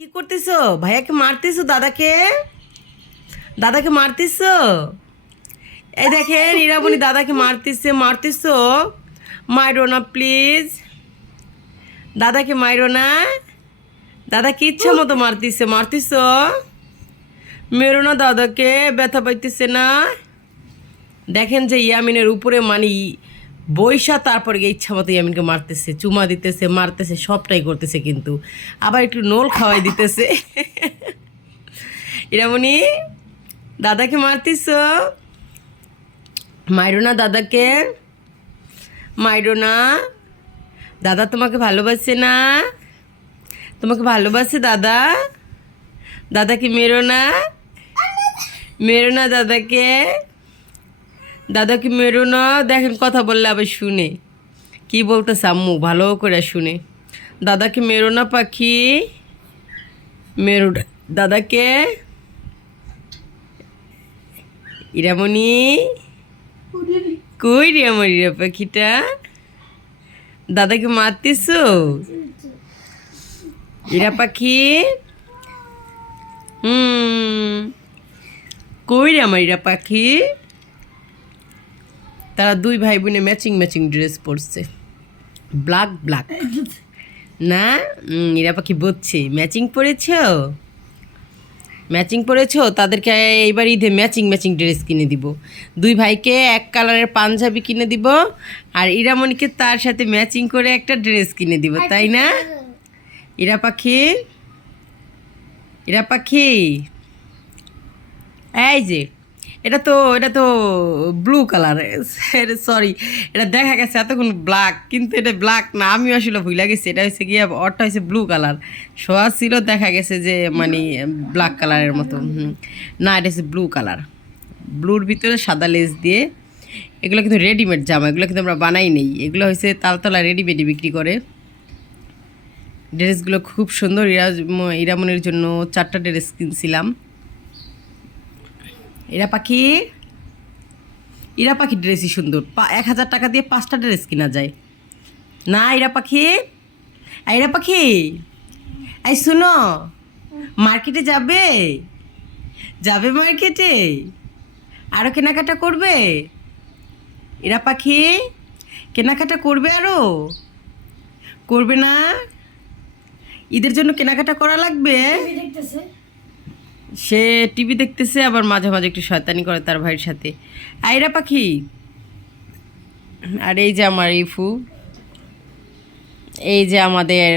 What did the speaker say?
কি করতেছো? ভাইয়াকে মারতেছো? দাদাকে দাদাকে মারতেছো? এই দেখেন ইরাবনি দাদাকে মারতেছো। মাইরো না প্লিজ, দাদাকে মাইরো না। দাদাকে ইচ্ছা মতো মারতেছো। মেরো না দাদাকে, ব্যথা পাইতেছে না। দেখেন যে ইয়ামিনের উপরে মানে বৈশা তারপরে গিয়ে ইচ্ছা মতো ইয়ামিনকে মারতেছে, চুমা দিতেছে, মারতেছে, সবটাই করতেছে, কিন্তু আবার একটু নোল খাওয়াই দিতেছে। ইরামণি দাদাকে মারতিস? মাইরো না দাদাকে, মাইরো না। দাদা তোমাকে ভালোবাসে না? তোমাকে ভালোবাসে দাদা? দাদাকে মেরো না, মেরো না দাদাকে, দাদাকে মেরো না। দেখেন কথা বললে আবার শুনে কি বলতেছে আম্মু, ভালো করে শুনে। দাদাকে মেরো না পাখি, মেরো না দাদাকে। ইরামণি কই রে আমার ইরা পাখিটা? দাদাকে মারতিস? ইরা পাখি কই রে আমার ইরা পাখি? তারা দুই ভাই বোনে ম্যাচিং ম্যাচিং ড্রেস পরছে, ব্ল্যাক ব্ল্যাক না। ইরা পাখি বলছে ম্যাচিং পরেছো, ম্যাচিং পরেছো। তাদেরকে এইবার ঈদে ম্যাচিং ম্যাচিং ড্রেস কিনে দিব। দুই ভাইকে এক কালারের পাঞ্জাবি কিনে দিব, আর ইরামণিকে তার সাথে ম্যাচিং করে একটা ড্রেস কিনে দিব, তাই না? ইরা পাখি, ইরা পাখি, এই যে এটা তো ব্লু কালার, সরি, এটা দেখা গেছে এতক্ষণ ব্ল্যাক, কিন্তু এটা ব্ল্যাক না, আমিও আসলে ভুলে গেছি। এটা হচ্ছে গিয়ে ওরটা হচ্ছে ব্লু কালার, শোয়া ছিল, দেখা গেছে যে মানে ব্ল্যাক কালারের মতো। না, এটা হচ্ছে ব্লু কালার, ব্লুর ভিতরে সাদা লেস দিয়ে। এগুলো কিন্তু রেডিমেড জামা, এগুলো কিন্তু আমরা বানাই নেই, এগুলো হচ্ছে তালতলা রেডিমেডই বিক্রি করে। ড্রেসগুলো খুব সুন্দর। ইরামনের জন্য 4টা ড্রেস কিনছিলাম। ইরা পাখি, ইরা পাখির ড্রেসই সুন্দর। 1000 টাকা দিয়ে 5টা ড্রেস কিনা যায় না। ইরা পাখি, ইরা পাখি, এই শুনো, মার্কেটে যাবে? যাবে মার্কেটে? আরও কেনাকাটা করবে? ইরা পাখি কেনাকাটা করবে আরও? করবে না? ঈদের জন্য কেনাকাটা করা লাগবে। সে টিভি দেখতেছে, আবার মাঝে মাঝে একটু শয়তানি করে তার ভাইয়ের সাথে। আইরা পাখি, আর এই যে আমার ইফু, এই যে আমাদের